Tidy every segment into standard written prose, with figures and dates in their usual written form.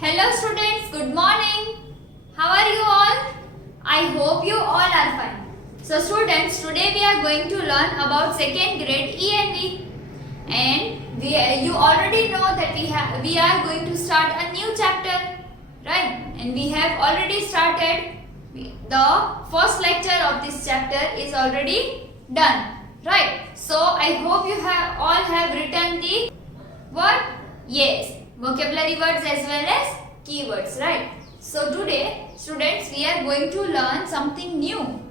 Hello students, good morning. How are you all? I hope you all are fine. So students, today we are going to learn about second grade ENV. And you already know that we are going to start a new chapter, right? And we have already started. The first lecture of this chapter is already done, right? So I hope you all have written the what? Yes, vocabulary words as well as keywords, right? So today, students, we are going to learn something new.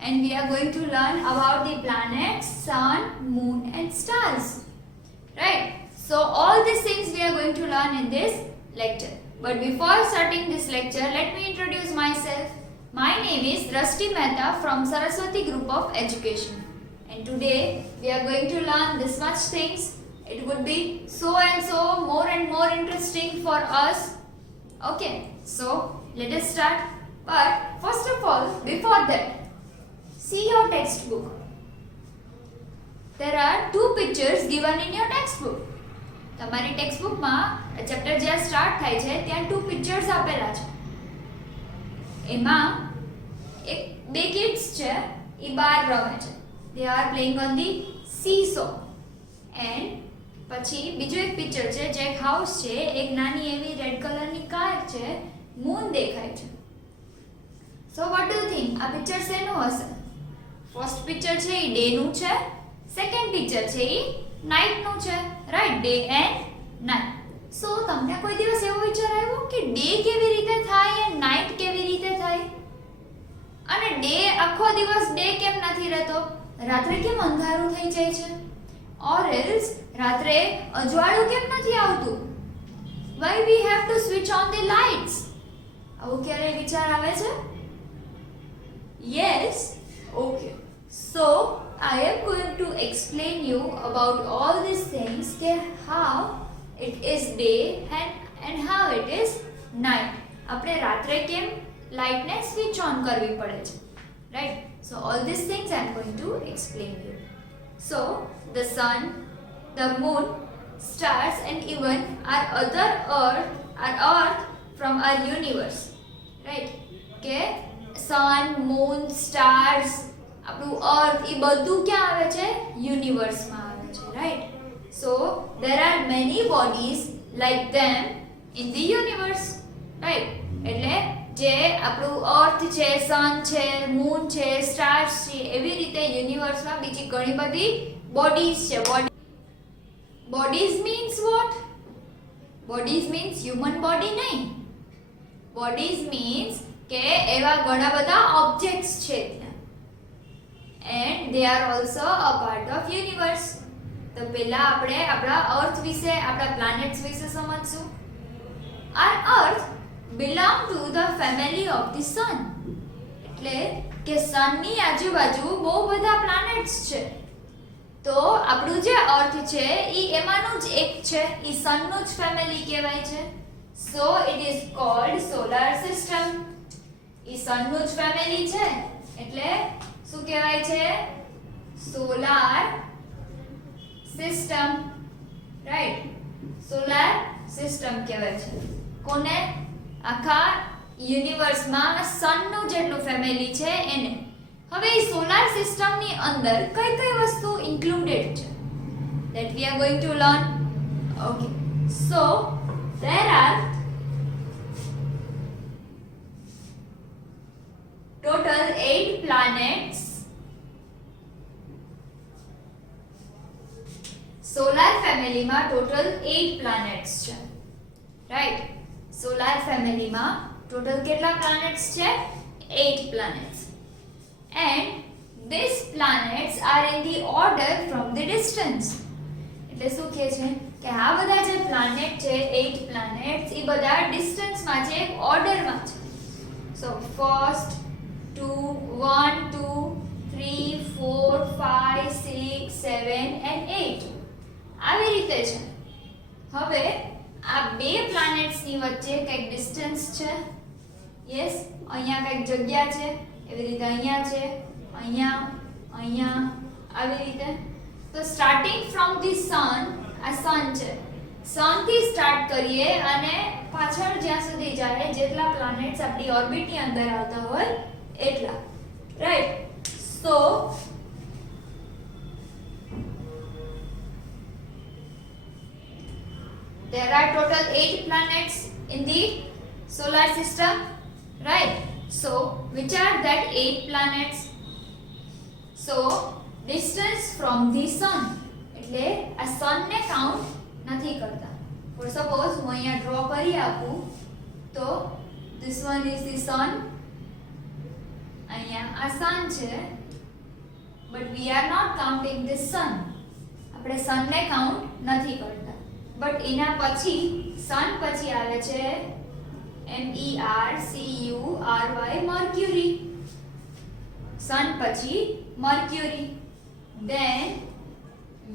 And we are going to learn about the planets, sun, moon and stars. Right? So all these things we are going to learn in this lecture. But before starting this lecture, let me introduce myself. My name is Drashti Mehta from Saraswati Group of Education. And today we are going to learn this much things. It would be so and so more and more interesting for us. Okay, so let us start. But first of all, before that, see your textbook. There are two pictures given in your textbook. તમારી textbook માં chapter જે start થાય છે ત્યાં two pictures આપેલા છે. એમાં બે kids છે, એ બહાર રમે છે. They are playing on the seesaw. And પછી બીજો એક પિક્ચર છે જે એક હાઉસ છે, એક નાની એવી રેડ કલરની કાર છે, મૂન દેખાય છે. So what do you think? આ પિક્ચર શેનું હશે? ફર્સ્ટ પિક્ચર છે એ ડે નું છે, સેકન્ડ પિક્ચર છે એ નાઇટ નું છે, right? Day and night. So તમને કોઈ દિવસ એવો વિચાર આવ્યો કે ડે કેવી રીતે થાય અને નાઇટ કેવી રીતે થાય? અને ડે આખો દિવસ ડે કેમ નથી રહેતો? રાત્રે કેમ અંધારું થઈ જાય છે? Or else રાત્રે અજવાળું કેમ નથી આવતું? Why we have to switch on the lights? આવું ક્યારે વિચાર આવે છે? Yes. Okay. So I am going to explain you about all these things, how it is day and how it is night. આપણે રાત્રે કેમ લાઇટ ને switch on કરવી પડે છે, right? So all these things I am going to explain you. So the sun, the moon, stars and even our earth from our universe, right? Okay, sun, moon, stars, આપણું અર્થ, એ બધું ક્યાં આવે છે? યુનિવર્સમાં આવે છે, right? So there are many bodies like them in the universe, right? એટલે જે આપણું અર્થ છે, સન છે, મૂન છે, સ્ટાર્સ છે, એવી રીતે યુનિવર્સમાં બીજી ઘણી બધી બોડીઝ છે. Bodies means what? Bodies means human body નહીં. બોડીઝ મીન્સ કે એવા ઘણા બધા ઓબ્જેક્ટ્સ છે and they are also a part of universe. તો પહેલા આપણે આપણા અર્થ વિશે, આપણા પ્લાનેટ્સ વિશે સમજશું. Our earth belong to the family of the sun. એટલે કે સનની આજુબાજુ બહુ બધા પ્લાનેટ્સ છે. તો આપણું જે અર્થ છે એ એમાંનું જ એક છે, એ સનનું જ ફેમિલી કહેવાય છે. So it is called solar system. એ સનનું જ ફેમિલી છે એટલે શું કહેવાય છે? Solar system, right? Solar system કહેવાય છે કોને? આખા યુનિવર્સમાં સનનું જેટલું ફેમિલી છે એને. હવે એ સોલાર સિસ્ટમની અંદર કઈ કઈ વસ્તુ ઇન્ક્લુડેડ છે? that we are going to learn. Okay, so there are total 8 planets. Solar ફેમિલીમાં ટોટલ 8 પ્લાનેટ્સ છે, રાઈટ? સોલાર ફેમિલીમાં ટોટલ કેટલા પ્લાનેટ્સ છે? 8 planets. And these planets are in the order from the distance. એટલે શું કહે છે કે આ બધા જે પ્લાનેટ છે, 8 planets, એ બધા ડિસ્ટન્સમાં છે, એક ઓર્ડરમાં છે. સો ફર્સ્ટ 2, 1, 2, 3, 4, 5, 6, 7 and 8 આવી રીતે છે. હવે આ બે પ્લાનેટ્સની વચ્ચે કંઈક ડિસ્ટન્સ છે. યસ, અહીંયા કંઈક જગ્યા છે, એવી રીતે અહીંયા છે, અહીંયા, અહીંયા, આવી રીતે. તો સ્ટાર્ટિંગ ફ્રોમ ધી સન, આ સન છે, સન થી સ્ટાર્ટ કરીએ અને પાછળ જ્યાં સુધી જાય જેટલા પ્લાનેટ્સ આપણી ઓર્બિટ ની અંદર આવતા હોય એટલા, right? So there are total 8 planets in the solar system, right? So which are that 8 planets? So distance from the sun, એટલે આ sun ને કાઉન્ટ નથી કરતા. For suppose હું અહીંયા ડ્રો કરી આપું તો this one is the sun, અહીંયા આ sun છે, but we are not counting this sun. આપણે sun ને કાઉન્ટ નથી કરતા. બટ એના પછી સન પછી આવે છે MERCURY મર્ક્યુરી, સન પછી મર્ક્યુરી. then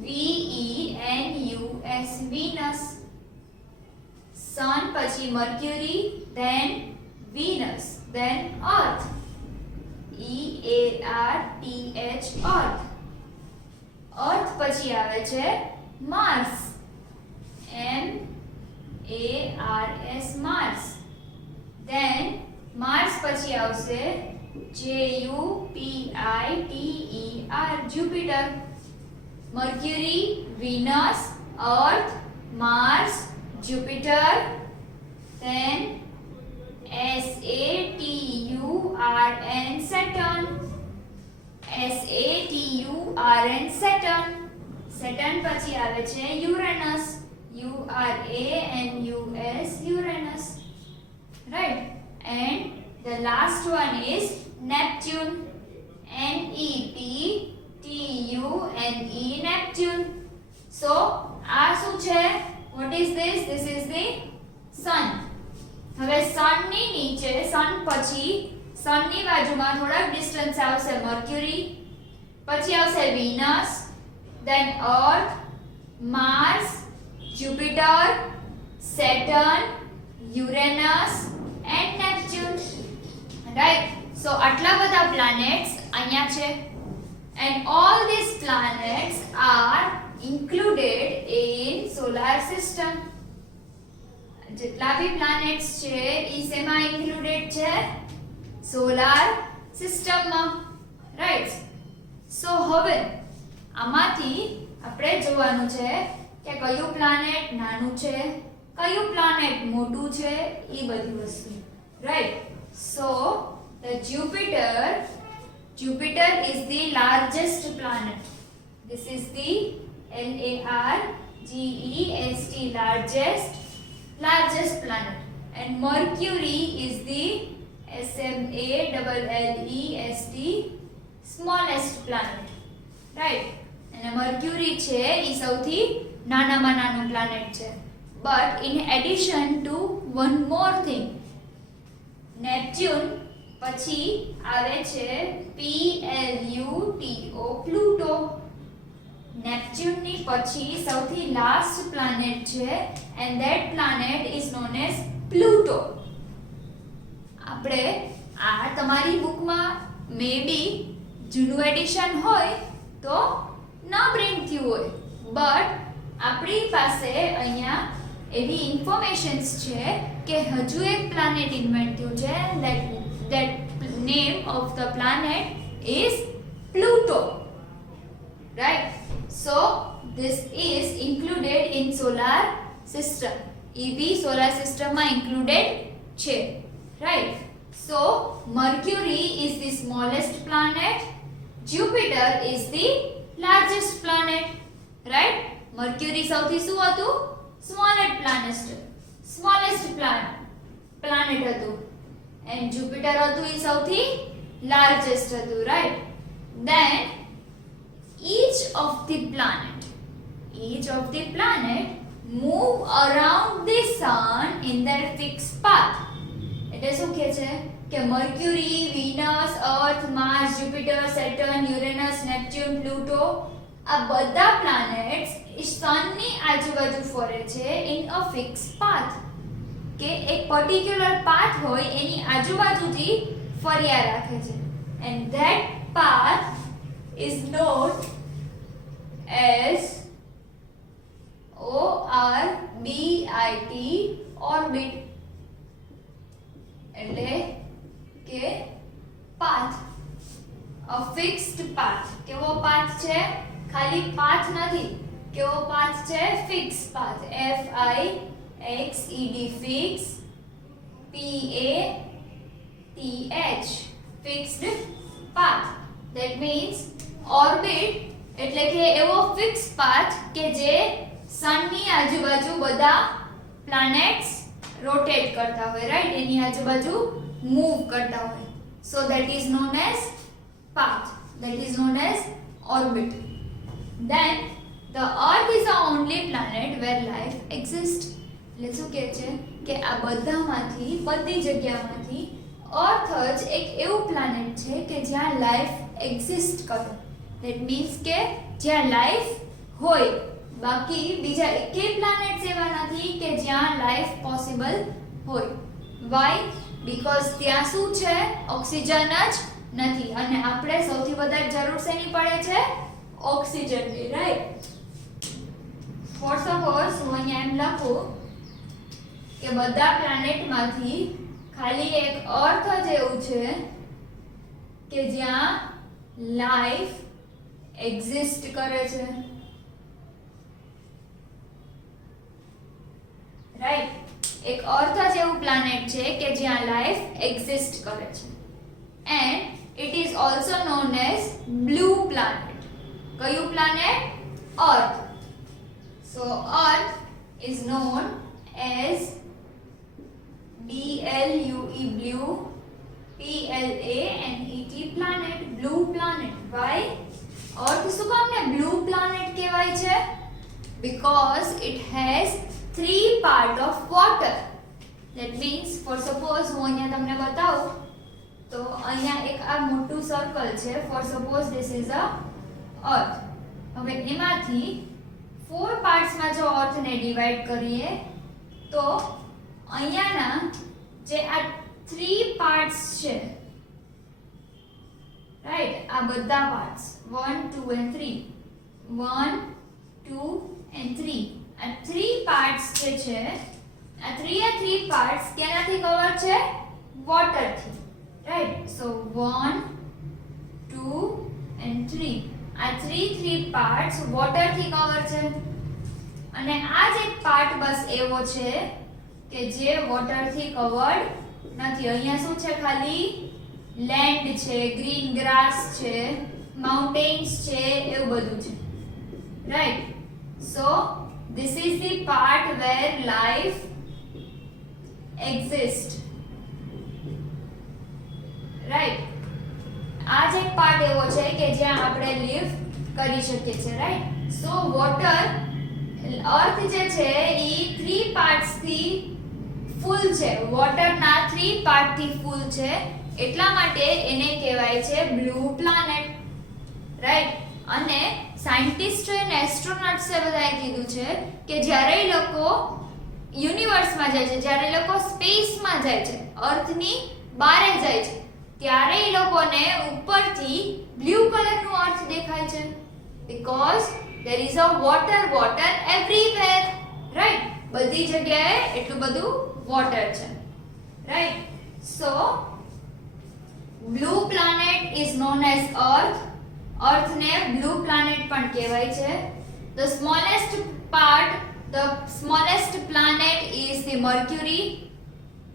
VENUS વીનસ, સન પછી mercury, then Venus, then Earth EARTH Earth. Earth પછી આવે છે Mars MARS Mars. then Mars પછી આવશે JUPITER Jupiter. Mercury, Venus, Earth, Mars, Jupiter. then SATURN Saturn. SATURN Saturn. Saturn પછી આવે છે Uranus. URANUS Uranus, right? and the last one is Neptune. NEPTUNE Neptune. so આ શું છે? what is this? This is the sun. હવે sun ની નીચે, sun પછી sun ની બાજુમાં થોડાક ડિસ્ટન્સ આવશે મર્ક્યુરી, પછી આવશે Venus, then Earth, Mars, Jupiter, Saturn, Uranus and Neptune, right? so આટલા બધા planets અહીંયા છે, and all these planets are included in solar system. જેટલા બી planets છે ઈ શેમાં included છે? solar system માં, right? so હવે આમાંથી આપણે જોવાનું છે કે કયું પ્લાનેટ નાનું છે, કયું પ્લાનેટ મોટું છે, એ બધી વસ્તુ, right? So the Jupiter is the largest planet. This is the LARGEST largest planet, and Mercury is the SMALLEST smallest planet, right? and Mercury છે એ સૌથી નાનામાં નાનું પ્લાનેટ છે. but in addition to one more thing, Neptune પછી આવે છે PLUTO Pluto. Neptune ની પછી સૌથી લાસ્ટ પ્લાનેટ છે, and that planet is known as Pluto. આપણે આ તમારી બુકમાં મે બી જૂનું એડિશન હોય તો ન પ્રિન્ટ થયું હોય, બટ આપણી પાસે અહીંયા એવી ઇન્ફોર્મેશન્સ છે કે હજુ એક પ્લાનેટ ઇન્વેન્ટ થયું છે, that name of the planet is Pluto, right? so this is included in solar system. A B solar system માં included છે, right? so Mercury is the smallest planet, Jupiter is the largest planet, right? Mercury સૌથી શું હતું? smallest planet હતું, and Jupiter હતું એ સૌથી largest હતું, right? then each of the planet move around the sun in their fixed path. એટલે શું કહે છે કે Mercury, Venus, Earth, Mars, Jupiter, Saturn, Uranus, Neptune, Pluto, આ બધા planets sun ની આજુબાજુ ફરે છે in a fixed path. કે એક પર્ટિક્યુલર પાથ હોય એની આજુબાજુથી ફર્યા રાખે છે, and that path is known as ORB. Orbit એટલે કે પાથ, અ ફિક્સ્ડ પાથ. કેવો પાથ છે? ખાલી પાથ નથી, કેવો પાથ છે? Fix path. FIXED fix, PATH fixed path. That means orbit એટલે કે એવો ફિક્સ પાથ કે જે સનની આજુબાજુ બધા પ્લાનેટ્સ રોટેટ કરતા હોય, રાઈટ? એની આજુબાજુ મૂવ કરતા હોય. So that is known as path, that is known as orbit. Then the earth is the only planet where life exists. એટલે શું કહે છે કે આ બધી જગ્યામાંથી અર્થ જ એક એવું પ્લાનેટ છે કે જ્યાં લાઈફ એક્ઝિસ્ટ કરે. ધેટ મીન્સ કે જ્યાં લાઈફ હોય. બાકી બીજા એકેય પ્લાનેટ્સ એવા નથી કે જ્યાં લાઈફ પોસિબલ હોય. વાય? બીકોઝ ત્યાં શું છે? ઓક્સિજન જ નથી. અને આપણે સૌથી વધારે જરૂર શેની પડે છે? ઓક્સિજનની, રાઈટ? ફોર સપોઝ હું અહીંયા એમ લખું કે બધા પ્લાનેટમાંથી ખાલી એક અર્થ જ એવું છે કે જ્યાં લાઈફ એક્ઝિસ્ટ કરે છે, રાઈટ? એક અર્થ જ એવું પ્લાનેટ છે કે જ્યાં લાઈફ એક્ઝિસ્ટ કરે છે. And it is also known as blue planet. કયું planet? Earth. So Earth is known as BLUE blue, PLANET planet, blue planet. Why? Earth શું કામને blue planet કહેવાય છે? Because it has 3 part of water. That means for suppose હું અહીંયા તમને બતાવું તો અહીંયા એક આ મોટું સર્કલ છે. For suppose this is a earth. હવે એમાંથી 4 પાર્ટ્સમાં જો અર્થને ડિવાઈડ કરીએ તો અહીંયાના જે આ 3 પાર્ટ્સ છે, રાઈટ? આ બધા પાર્ટ્સ 1 2 and 3, 1 2 and 3, આ 3 પાર્ટ્સ જે છે, આ 3 પાર્ટ્સ કેનાથી કવર છે? વોટરથી, right? So 1 2 and 3, આ 3 પાર્ટ્સ વોટર થી કવર છે. અને આ જ એક પાર્ટ બસ એવો છે કે જે વોટર થી કવર્ડ નથી. અહીંયા શું છે? ખાલી લેન્ડ છે, ગ્રીન ગ્રાસ છે, માઉન્ટેન્સ છે, એવું બધું છે, right? So this is the part where life exists, right? આ જ એક પાર્ટ એવો છે કે જ્યાં આપણે લીવ કરી શકીએ છીએ, રાઈટ? સો વોટર, અર્થ જે છે એ 3 પાર્ટ્સ થી ફૂલ છે. વોટરના 3 પાર્ટ થી ફૂલ છે, એટલા માટે એને કહેવાય છે બ્લુ પ્લાનેટ, રાઈટ? અને સાયન્ટિસ્ટો અને એસ્ટ્રોનોટ્સે બધાએ કીધું છે કે જ્યારે એ લોકો યુનિવર્સમાં જાય છે, જ્યારે એ લોકો સ્પેસમાં જાય છે, અર્થની બહાર જાય છે, ત્યારે એ લોકોને ઉપરથી બ્લુ કલરનું અર્થ દેખાય છે. Because there is a water everywhere, right? બધી જગ્યાએ એટલું બધું વોટર છે, right? So blue planet is known as earth. earth ને blue planet પણ કહેવાય છે. The smallest planet is the Mercury.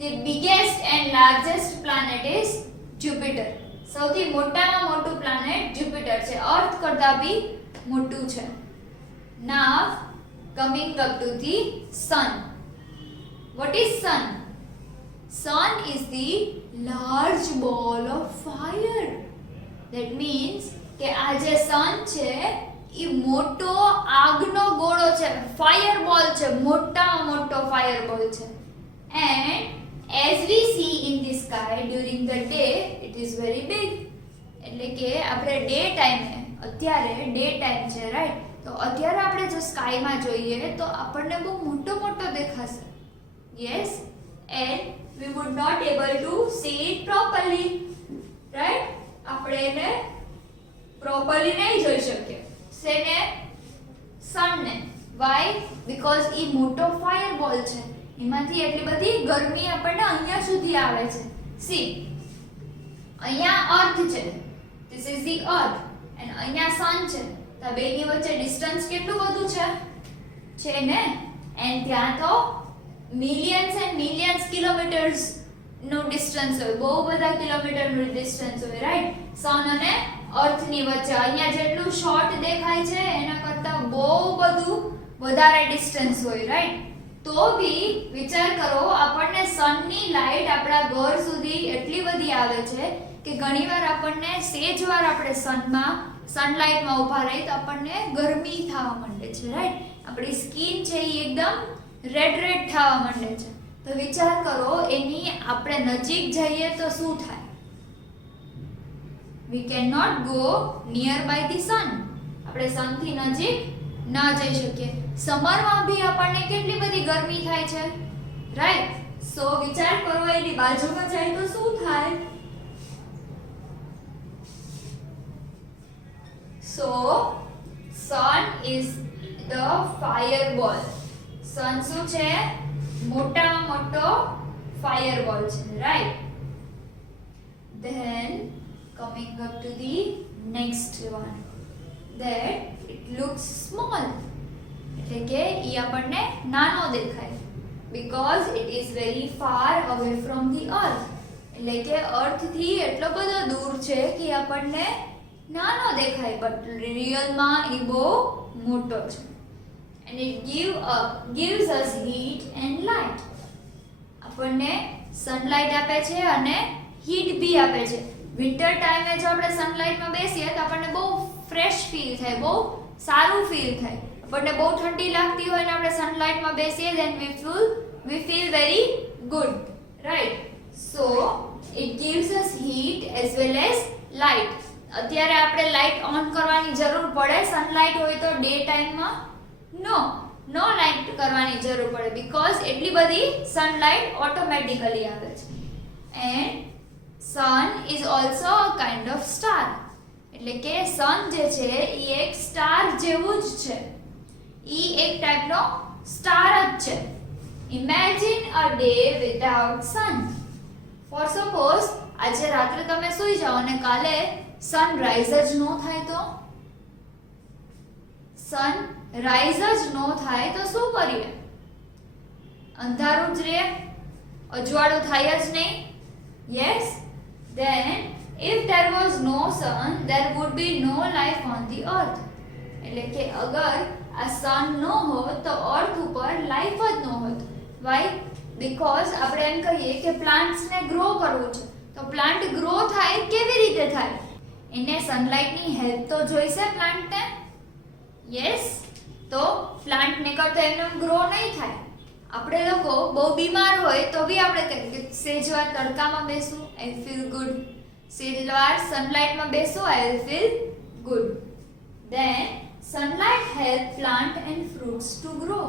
The biggest and largest planet is Jupiter. સૌથી મોટામાં મોટું પ્લાનેટ જુપિટર છે, અર્થ કરતા બી મોટું છે. Now coming up to the sun. What is sun? Sun is the large ball of fire. That means કે આ જે sun છે એ મોટો આગનો ગોળો છે, ફાયર બોલ છે, મોટામાં મોટો ફાયર બોલ છે. And as we see in the sky during the day, it is very big. એટલે કે આપણે ડે ટાઈમે, અત્યારે ડે ટાઈમ છે, રાઈટ? તો અત્યારે આપણે જો સ્કાયમાં જોઈએ તો આપણને બહુ મોટો મોટો દેખાશે. Yes, and we would not able to see it properly, right? આપણે એને પ્રોપરલી નહીં જોઈ શકીએ. શેને? સનને. વાય બીકોઝ ઈ મોટો ફાયર બોલ છે, એમાંથી એટલી બધી ગરમી આપણને અહીંયા સુધી આવે છે. સી, અહીંયા અર્થ છે, this is the earth, and અહીંયા સન છે, તો બેની વચ્ચે ડિસ્ટન્સ કેટલું બધું છે ને? એન્ડ ત્યાં તો મિલિયન્સ એન્ડ મિલિયન્સ કિલોમીટર્સ નું ડિસ્ટન્સ હોય, બહુ બધા કિલોમીટરનું ડિસ્ટન્સ હોય, રાઈટ? સન અને અર્થ ની વચ્ચે અહીંયા જેટલું શોર્ટ દેખાય છે એના કરતા બહુ બધું વધારે ડિસ્ટન્સ હોય, રાઈટ? તો બી વિચાર કરો, આપણને સનની લાઈટ આપણા ઘર સુધી એટલી બધી આવે છે કે ઘણીવાર આપણને સેજવાર આપણે સનલાઇટમાં ઊભા રહી તો આપણને ગરમી થવા માંડે છે, રાઈટ? આપણી સ્કિન છે એ એકદમ રેડ થવા માંડે છે. તો વિચાર કરો, એની આપણે નજીક જઈએ તો શું થાય? We cannot go nearby the sun. આપણે સન થી નજીક ના જઈ શકીએ. સમરમાં ભી આપણને કેટલી બધી ગરમી થાય છે, રાઈટ? સો વિચાર કરો, એની બાજુમાં જાય તો શું થાય? So sun is the fireball. sun શું છે? મોટામાં મોટો fireball છે, right? Then coming up to the next one, that it looks small, એટલે કે ઈ આપણને નાનો દેખાય, because it is very far away from the earth, એટલે કે અર્થ થી એટલો બધો દૂર છે કે આપણને નાનો દેખાય, but real માં ઈ બહુ મોટો છે. and it gives us heat and light. આપણને સનલાઇટ આપે છે અને હીટ બી આપે છે. વિન્ટર ટાઈમે જો આપણે સનલાઇટમાં બેસીએ તો આપણને બહુ ફ્રેશ ફીલ થાય, બહુ સારું ફીલ થાય. આપણને બહુ ઠંડી લાગતી હોય ને આપણે સનલાઇટમાં બેસીએ then we feel very good, right? so it gives us heat as well as light. અત્યારે આપણે લાઇટ ઓન કરવાની જરૂર પડે સનલાઇટ હોય તો ડે ટાઈમમાં? નો લાઇટ કરવાની જરૂર પડે, બીકોઝ એટલી બધી સનલાઇટ ઓટોમેટિકલી આવે છે. And sun is also a kind of star, એટલે કે સન જે છે ઈ એક સ્ટાર જેવું જ છે, ઈ એક ટાઈપનો સ્ટાર જ છે. imagine a day without sun. for suppose આજે રાત્રે તમે સૂઈ જાઓ અને કાલે સનરાઈઝ જ ન થાય તો? સનરાઈઝ જ ન થાય તો શું કરીએ? અંધારું જ રહે, અજવાળું થાય જ નહીં. yes, then if there was no sun there would be no life on the earth. એટલે કે અગર આ સન ન હોત તો અર્થ ઉપર લાઈફ જ ન હોત. why? because આપણે એમ કહીએ કે પ્લાન્ટ્સ ને ગ્રો કરવું છે, તો પ્લાન્ટ ગ્રો થાય કેવી રીતે થાય? એને સનલાઇટની હેલ્પ તો જોઈશે પ્લાન્ટને. યસ, તો પ્લાન્ટ ને કરતો એમને ગ્રો નહીં થાય. આપણે લોકો બહુ બીમાર હોય તો બી આપણે કહીએ કે સેજવાર તડકામાં બેસું, આઈ ફીલ ગુડ. સેજવાર સનલાઇટમાં બેસું, I will feel good. Then sunlight help plant and fruits to grow.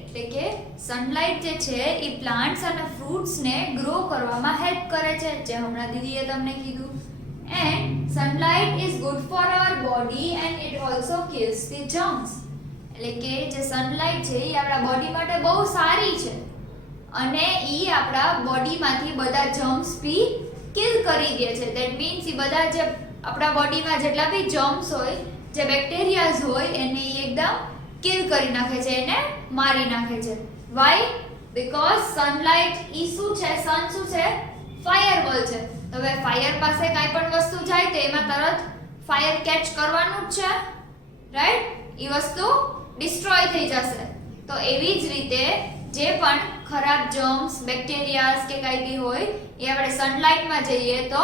એટલે કે સનલાઇટ જે છે એ પ્લાન્ટ્સ અને ફ્રૂટ્સને ગ્રો કરવામાં હેલ્પ કરે છે, જે હમણાં દીદીએ તમને કીધું. And sunlight is good for our body and it also kills the germs. એટલે કે જે સનલાઇટ છે એ આપણા બોડી માટે બહુ સારી છે અને એ આપણા બોડીમાંથી બધા જર્મ્સ બી કિલ કરી દે છે. ધેટ મીન્સ એ બધા જે આપણા બોડીમાં જેટલા બી જર્મ્સ હોય, જે બેક્ટેરિયાઝ હોય, એને એ એકદમ કિલ કરી નાખે છે, એને મારી નાખે છે. વાય? બીકોઝ સનલાઇટ ઈ શું છે? સન શું છે? ફાયરબોલ છે. હવે ફાયર પાસે કાંઈ પણ વસ્તુ જાય તો એમાં તરત ફાયર કેચ કરવાનું જ છે, રાઈટ? એ વસ્તુ ડિસ્ટ્રોય થઈ જશે. તો એવી જ રીતે જે પણ ખરાબ જર્મ્સ, બેક્ટેરિયાઝ કે કાંઈ બી હોય એ આપણે સનલાઇટમાં જઈએ તો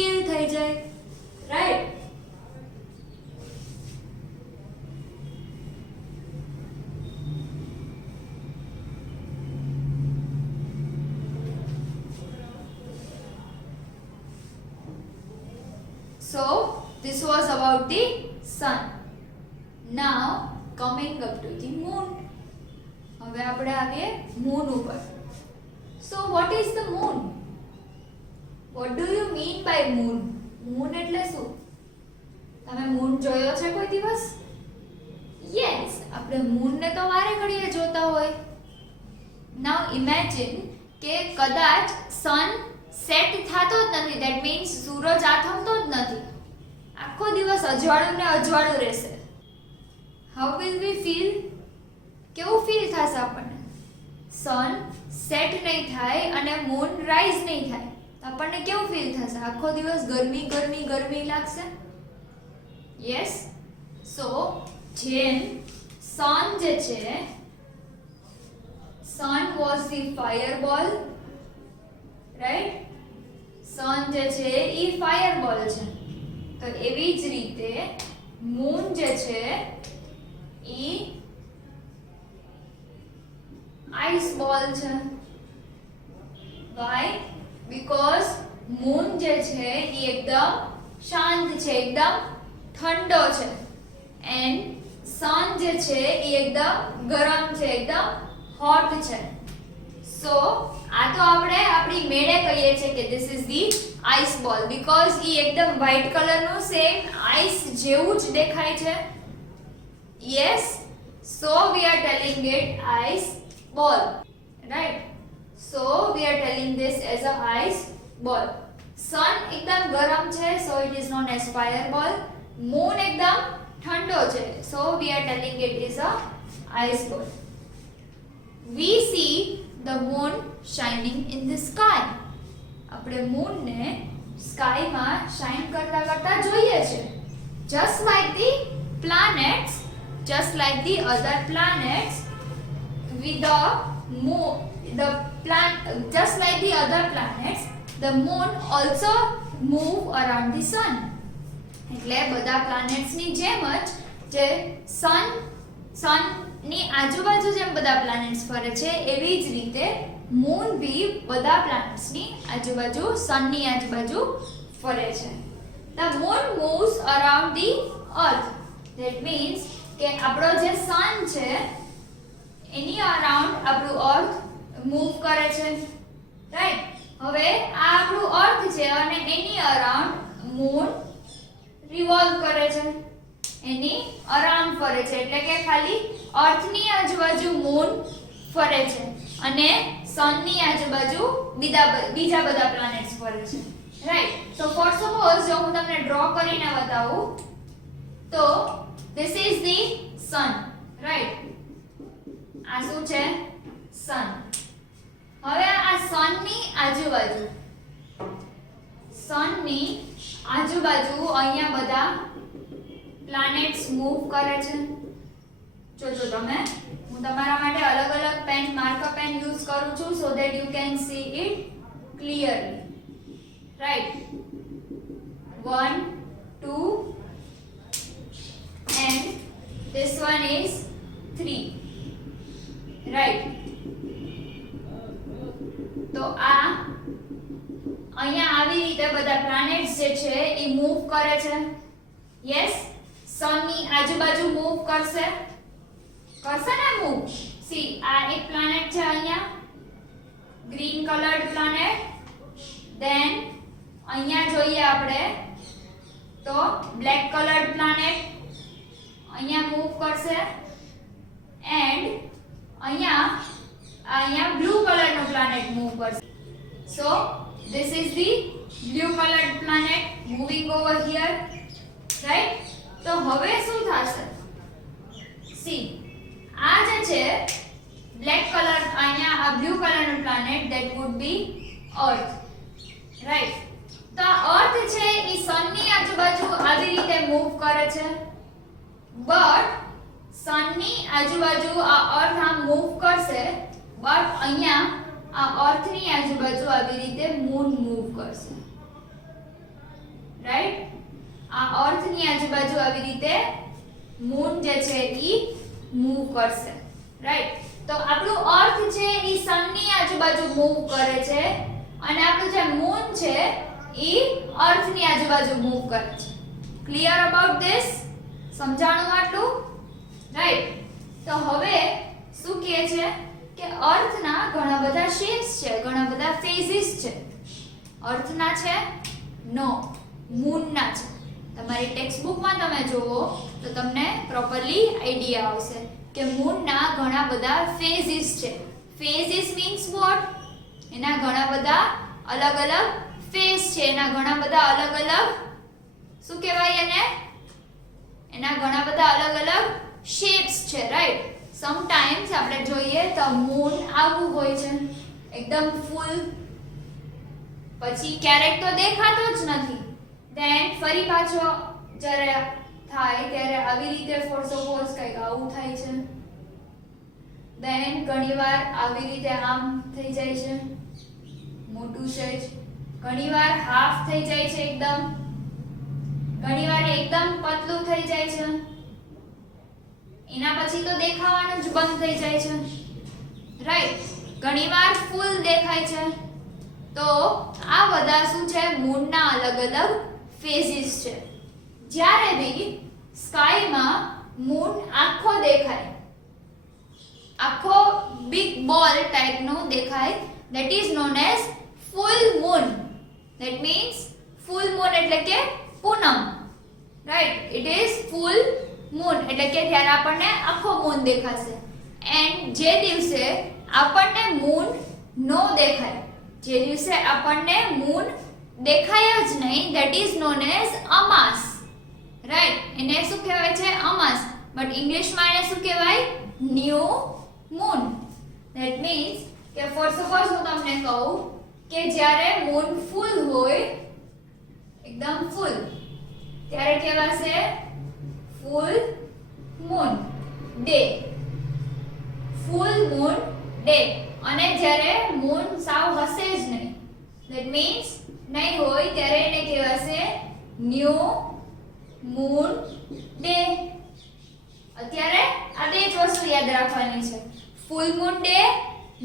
કિલ થઈ જાય, right? So this was about the sun. Now coming up to the moon. હવે આપણે આવીએ મૂન ઉપર. So what is the moon? What do you mean by moon? Moon એટલે શું? તમે મૂન જોયો છે કોઈ દિવસ? યસ, આપણે મૂનને તો વારે ઘડીએ જોતા હોય. નાઉ ઇમેજિન કે કદાચ સન સેટ થતો જ નથી, ધેટ મીન્સ સૂરજ આથમતો જ નથી, આખો દિવસ અજવાળું ને અજવાળું રહેશે. How will we feel? કેવું ફીલ થશે આપણને? સન સેટ નહીં થાય અને મૂન રાઈઝ નહીં થાય તો આપણને કેવું ફીલ થશે? આખો દિવસ ગરમી ગરમી ગરમી લાગશે. યસ, સો જેમ સન જે છે, sun was the fireball, right? sun જે છે એ fireball છે, તો એવી જ રીતે moon જે છે એ ice ball છે. why? because moon જે છે એ એકદમ શાંત છે, એકદમ ઠંડો છે, and sun જે છે એ એકદમ ગરમ છે, એકદમ હોટ છે. સો આ તો આપણે આપણી મેળે કહીએ છીએ કે this is the ice ball, because એ એકદમ વ્હાઇટ કલરનું સેમ આઈસ જેવું જ દેખાય છે. Yes, so we are telling it ice ball, right? So we are telling this as a ice ball. Sun એકદમ ગરમ છે, so it is known as fire ball. Moon એકદમ ઠંડો છે, so we are telling it is a ice ball. We see the moon shining in the sky. આપણે moon ને sky માં shine કરતા કરતા જોઈએ છે. Just like the planets, just like the other planets, with the moon, just like the other planets, the moon also move around the sun. એટલે બધા planets ની જેમ જ જે સન ની આજુબાજુ જેમ બધા પ્લાનેટ્સ ફરે છે, એવી જ રીતે મૂન બી બધા પ્લાનેટ્સ ની આજુબાજુ, સન ની આજુબાજુ ફરે છે. The moon moves around the earth. That means કે આપણો જે સન છે એની અરાઉન્ડ આપણું અર્થ મૂવ કરે છે, રાઈટ? હવે આ આપણું અર્થ છે અને એની અરાઉન્ડ મૂન રિવોલ્વ કરે છે, એની અરાઉન્ડ ફરે છે, એટલે કે ખાલી અર્થની આજુબાજુ મૂન ફરે છે અને સનની આજુબાજુ બીજા બધા પ્લાનેટ્સ ફરે છે, રાઈટ? સો ફોર સપોઝ જો હું તમને ડ્રો કરીને બતાવું તો this is the sun, right? આ શું છે? સન. હવે આ સનની આજુબાજુ અહીંયા બધા પ્લાનેટ્સ મૂવ કરે છે. જોજો તમે, હું તમારા માટે અલગ અલગ પેન, માર્કર પેન યુઝ કરું છું so that you can see it clearly, right? 1 2 and this one is 3, right? તો આ અહીંયા આવી રીતે બધા પ્લાનેટ્સ જે છે એ મૂવ કરે છે. યસ, સનની આજુબાજુ મૂવ કરશે ને મૂવ. સી, આ એક પ્લાનેટ છે અહીંયા, ગ્રીન કલર્ડ પ્લાનેટ. ધેન અહીંયા જોઈએ આપણે તો બ્લેક કલર્ડ પ્લાનેટ અહીંયા મૂવ કરશે, એન્ડ અહીંયા બ્લુ કલરનો પ્લાનેટ મૂવ કરશે. સો this is the blue colored planet moving over here, right? તો હવે શું થશે? સી, આ જે છે બ્લેક કલર, અહીંયા આ બ્લુ કલરનું planet, that would be earth, right? તો આ અર્થ છે એ સનની આજુબાજુ આવી રીતે મૂવ કરે છે, બટ સનની આજુબાજુ આ અર્થ આમ મૂવ કરશે, બટ અહીંયા આ અર્થની આજુબાજુ આવી રીતે મૂન મૂવ કરશે, રાઈટ? આ અર્થની આજુબાજુ આવી રીતે મૂન જે છે ઈ મૂવ કરશે, રાઈટ? તો આપણું અર્થ છે ઈ સનની આજુબાજુ મૂવ કરે છે અને આપણું જે મૂન છે ઈ અર્થની આજુબાજુ મૂવ કરે છે. Clear about this? સમજાણું આટલું? રાઈટ? તો હવે શું કહે છે કે અર્થના ઘણા બધા શેપ્સ છે, ઘણા બધા ફેઝિસ છે. અર્થના છે? નો, મૂનના છે. તમે તમારી ટેક્સ્ટ બુકમાં તમે જોવો તો તમને પ્રોપરલી આઈડિયા આવશે કે મૂનના ઘણા બધા ફેઝિસ છે. ફેઝિસ મીન્સ વોટ? એના ઘણા બધા અલગ અલગ ફેઝ છે, એના ઘણા બધા અલગ અલગ શું કહેવાય એને? એના ઘણા બધા અલગ અલગ શેપ્સ છે, રાઈટ? સમટાઈમ્સ આપણે જોઈએ તો મૂન આવું હોય છે એકદમ ફૂલ, પછી ક્યારેક તો દેખાતો જ નથી, ધેન ફરી પાછો જ્યારે થાય ત્યારે આવી રીતે ફોર સપોઝ કંઈક આવું થાય છે, ધેન ઘણીવાર આવી રીતે આમ થઈ જાય છે મોટું સહેજ, ઘણીવાર હાફ થઈ જાય છે એકદમ, ઘણીવાર એકદમ પતલું થઈ જાય છે, એના પછી તો દેખાવાનું જ બંધ થઈ જાય છે, રાઈટ? ઘણીવાર ફૂલ દેખાય છે. તો આ બધા શું છે? મૂનના અલગ અલગ ફેઝિસ છે. જ્યારે બી સ્કાયમાં મૂન આખો દેખાય, આખો બિગ બોલ ટાઈપનો દેખાય, that is known as full moon. That means full moon એટલે કે પૂનમ, right? It is full moon એટલે કે ત્યારે આપણને આખો મૂન દેખાશે. એન્ડ જે દિવસે આપણને મૂન નો દેખાય, જે દિવસે આપણને મૂન દેખાય જ નહીં, that is known as અમાસ, right? એને શું કહેવાય છે? અમાસ. બટ ઇંગ્લિશમાં એને શું કહેવાય? New moon. That means કે ફોર સપોઝ હું તમને કહું કે જ્યારે મૂન ફૂલ હોય, એકદમ ફૂલ, ત્યારે કહેવાશે full moon day, full moon day. અને જ્યારે મૂન સાવ હશે જ નહીં, that means નહીં હોય, ત્યારે એને કહેવાશે ન્યૂ મૂન ડે. અત્યારે આ બે જ વસ્તુ યાદ રાખવાની છે, full moon day,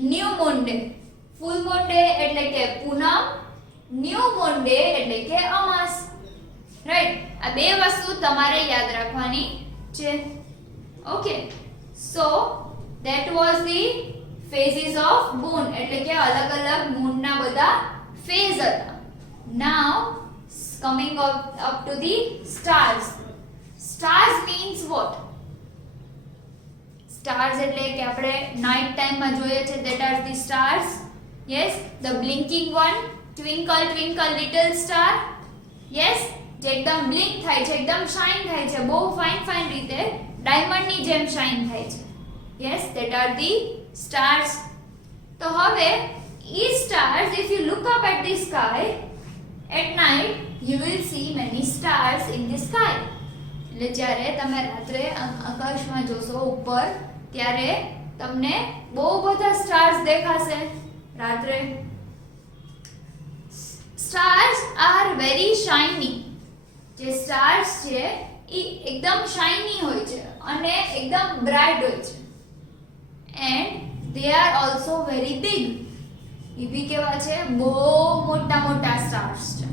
new moon day. Full moon day એટલે કે પૂનમ, ન્યૂ મૂન ડે એટલે કે અમાસ, રાઈટ? આ બે વસ્તુ તમારે યાદ રાખવાની છે. Okay, so that was the phases of moon, એટલે કે અલગ અલગ મૂનના બધા ફેઝ હતા. Now coming up to the stars. Stars means what? Stars એટલે કે આપણે નાઇટ ટાઈમમાં જોઈએ છે, that are the stars. Yes, the blinking one, twinkle twinkle little star. Yes, જે એકદમ બ્લિંક થાય છે, એકદમ શાઇન થાય છે, બહુ ફાઇન રીતે ડાયમંડની જેમ શાઇન થાય છે. Yes, that are the stars. તો હવે એ stars, if you look up at the sky at night, you will see many stars in the sky. એટલે જ્યારે તમે રાત્રે આકાશમાં જોશો ઉપર, ત્યારે તમને બહુ બધા સ્ટાર્સ દેખાશે રાત્રે. Stars are very shiny. જે સ્ટાર્સ છે એ એકદમ શાઇની હોય છે અને એકદમ બ્રાઇટ હોય છે. And they are also very big. એ બી કેવા છે? બહુ મોટા મોટા સ્ટાર્સ છે,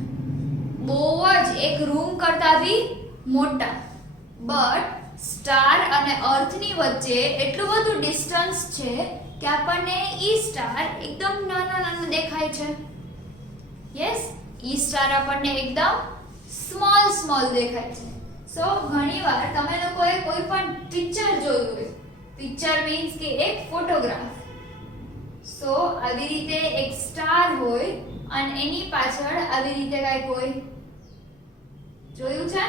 બહુ જ, એક રૂમ કરતા બી મોટા. બટ સ્ટાર અને અર્થની વચ્ચે એટલું બધું ડિસ્ટન્સ છે કે આપણને ઈ સ્ટાર એકદમ નાના નાના દેખાય છે. યસ, ઈ સ્ટાર આપણને એકદમ સ્મોલ દેખાય છે. સો ઘણીવાર તમે લોકોએ કોઈ પણ પિક્ચર જોયું હોય, પિક્ચર મીન્સ કે એક ફોટોગ્રાફ, સો આવી રીતે એક સ્ટાર હોય અને એની પાછળ આવી રીતે કંઈક હોય, જોયું છે?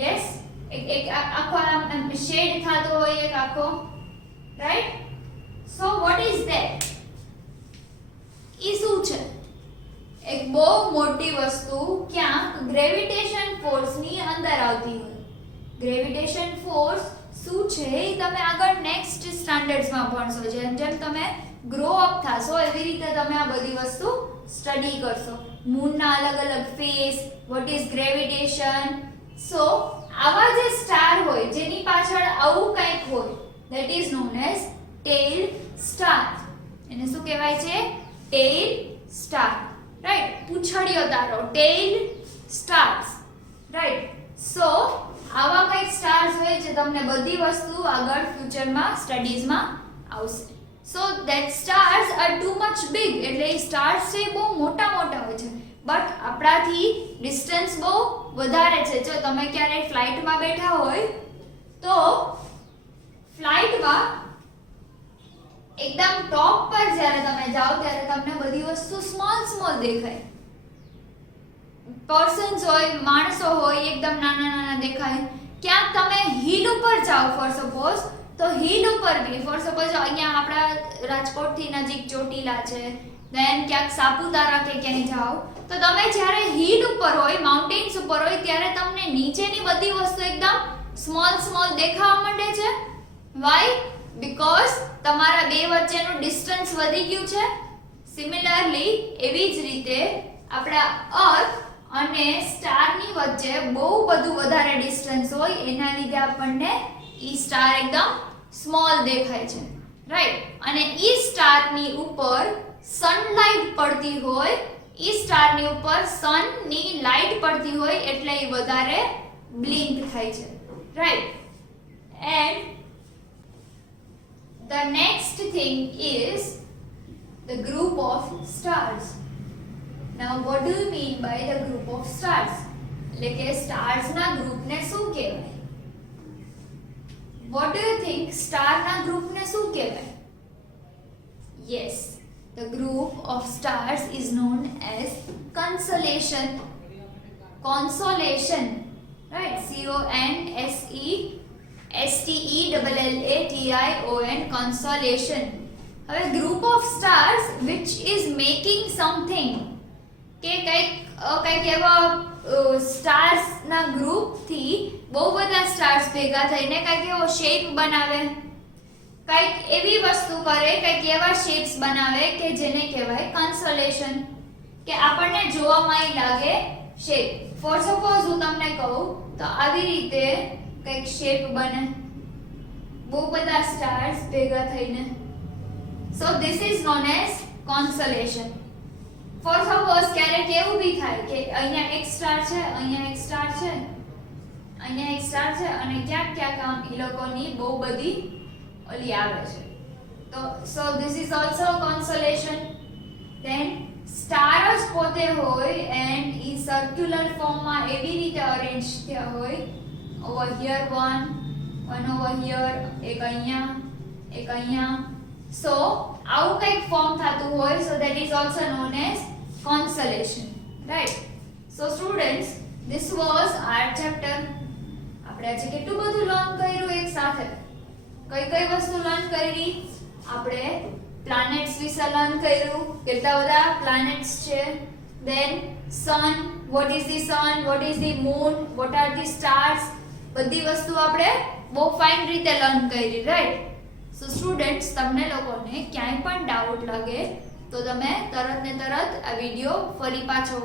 યસ, એક આખો આમ શેડ થતો હોય, એક આખો, right? So what is that? ઈ શું છે? એક બહુ મોટી વસ્તુ ક્યાંક ગ્રેવિટેશન ફોર્સની અંદર આવતી હોય. ગ્રેવિટેશન ફોર્સ શું છે એ તમે આગળ નેક્સ્ટ સ્ટાન્ડર્ડ્સમાં ભણશો. જેમ જેમ તમે ગ્રો અપ થશો એવી રીતે તમે આ બધી વસ્તુ સ્ટડી કરશો. મૂનના અલગ અલગ phase, what is gravitation. So આવા જે સ્ટાર હોય જેની પાછળ આવું કંઈક હોય, that is known as tail star. એને શું કહેવાય છે? ટેલ સ્ટાર, રાઈટ? પૂંછડીયો તારો, ટેલ સ્ટાર્સ, રાઈટ? સો આવા કંઈક સ્ટાર્સ હોય જે તમને બધી વસ્તુ આગળ ફ્યુચરમાં સ્ટડીઝમાં આવશે. So that stars are too much big. એટલે એ સ્ટાર્સ છે બહુ મોટા હોય છે, બટ આપણાથી ડિસ્ટન્સ બહુ વધારે છે. જો તમે ક્યારેય ફ્લાઇટમાં બેઠા હોય તો ફ્લાઇટમાં એકદમ ટોપ પર જ્યારે તમે જાઓ ત્યારે તમને બધી વસ્તુ સ્મોલ દેખાય. પર્સન્સ હોય, માણસો હોય, એકદમ નાના દેખાય. ક્યાંક તમે હિલ ઉપર જાઓ ફોર સપોઝ, તો હિલ ઉપર બી ફોર સપોઝ અહીંયા આપણા રાજકોટથી નજીક ચોટીલા છે, દેન ક્યાંક સાપુતારા કે ક્યાંય જાઓ, તો તમે જ્યારે હિલ ઉપર હોય, માઉન્ટેન્સ ઉપર હોય, ત્યારે તમને નીચેની બધી વસ્તુ એકદમ સ્મોલ દેખાવા માંડે છે. વાય? બીકોઝ તમારા બે વચ્ચેનું ડિસ્ટન્સ વધી ગયું છે. સિમિલરલી એવી જ રીતે આપણા અર્થ અને સ્ટારની વચ્ચે બહુ બધું વધારે ડિસ્ટન્સ હોય, એના લીધે આપણને ઈ સ્ટાર એકદમ સ્મોલ દેખાય છે, રાઈટ? અને ઈ સ્ટારની ઉપર સનલાઇટ પડતી હોય, ઈ સ્ટારની ઉપર સનની લાઇટ પડતી હોય એટલે એ વધારે બ્લિંક થાય છે, right? And the next thing is the group of stars. Now what do you mean by the group of stars? એટલે કે stars ના group ને શું કહેવાય? What do you think star ના group ને શું કહેવાય? Yes, the group of stars is known as constellation. Consolation, right? CONSELLATION, consolation. હવે group of stars which is making something, કે કંઈક એવા સ્ટાર્સ ના ગ્રુપ થી બહુ બધા સ્ટાર્સ ભેગા થઈને કંઈક એવો શેપ બનાવે, કંઈક એવી વસ્તુ કરે, કંઈક એવા શેપ્સ બનાવે કે જેને કહેવાય કન્સોલેશન, કે આપણને જોવામાં ઈ લાગે શેપ. ફોર સપોઝ હું તમને કહું તો આવી રીતે કંઈક શેપ બને, બહુ બધા સ્ટાર્સ ભેગા થઈને. So this is known as consolation. For suppose ક્યારેક એવું બી થાય કે અહીંયા એક સ્ટાર છે, અહીંયા એક સ્ટાર છે, અહીંયા એક સ્ટાર છે, અને ક્યાંક આમ એ લોકોની બહુ બધી ઓલી આવે છે. તો so this is also consolation. Then star જ પોતે હોય એન્ડ ઈ સર્ક્યુલર ફોર્મમાં એવી રીતે અરેન્જ થયા હોય, over here one over here, એક અહીંયા. So આવું કંઈક ફોર્મ થતું હોય, so that is also known as constellation, right? So students, this was our chapter. આપણે આજે કેટલું બધું લર્ન કર્યું એક સાથે. કઈ વસ્તુ લર્ન કરી? આપણે પ્લાનેટ્સ વિશે લર્ન કર્યું, કેટલા બધા પ્લાનેટ્સ છે. Then sun, what is the sun, what is the moon, what are the stars, બધી વસ્તુ આપણે બહુ ફાઇન રીતે લર્ન કરી, રાઈટ? સો સ્ટુડન્ટ્સ, તમને લોકોને ક્યાંય પણ ડાઉટ લાગે તો તમે તરત ને તરત આ વિડિયો ફરી પાછો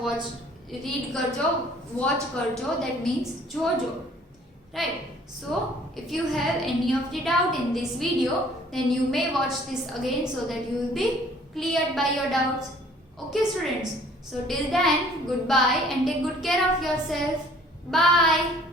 રીડ કરજો, વોચ કરજો, that means જોજો, right? So if you have any of the doubt in this video, then you may watch this again so that you will be cleared by your doubts. Okay students, so till then, goodbye and take good care of yourself. Bye.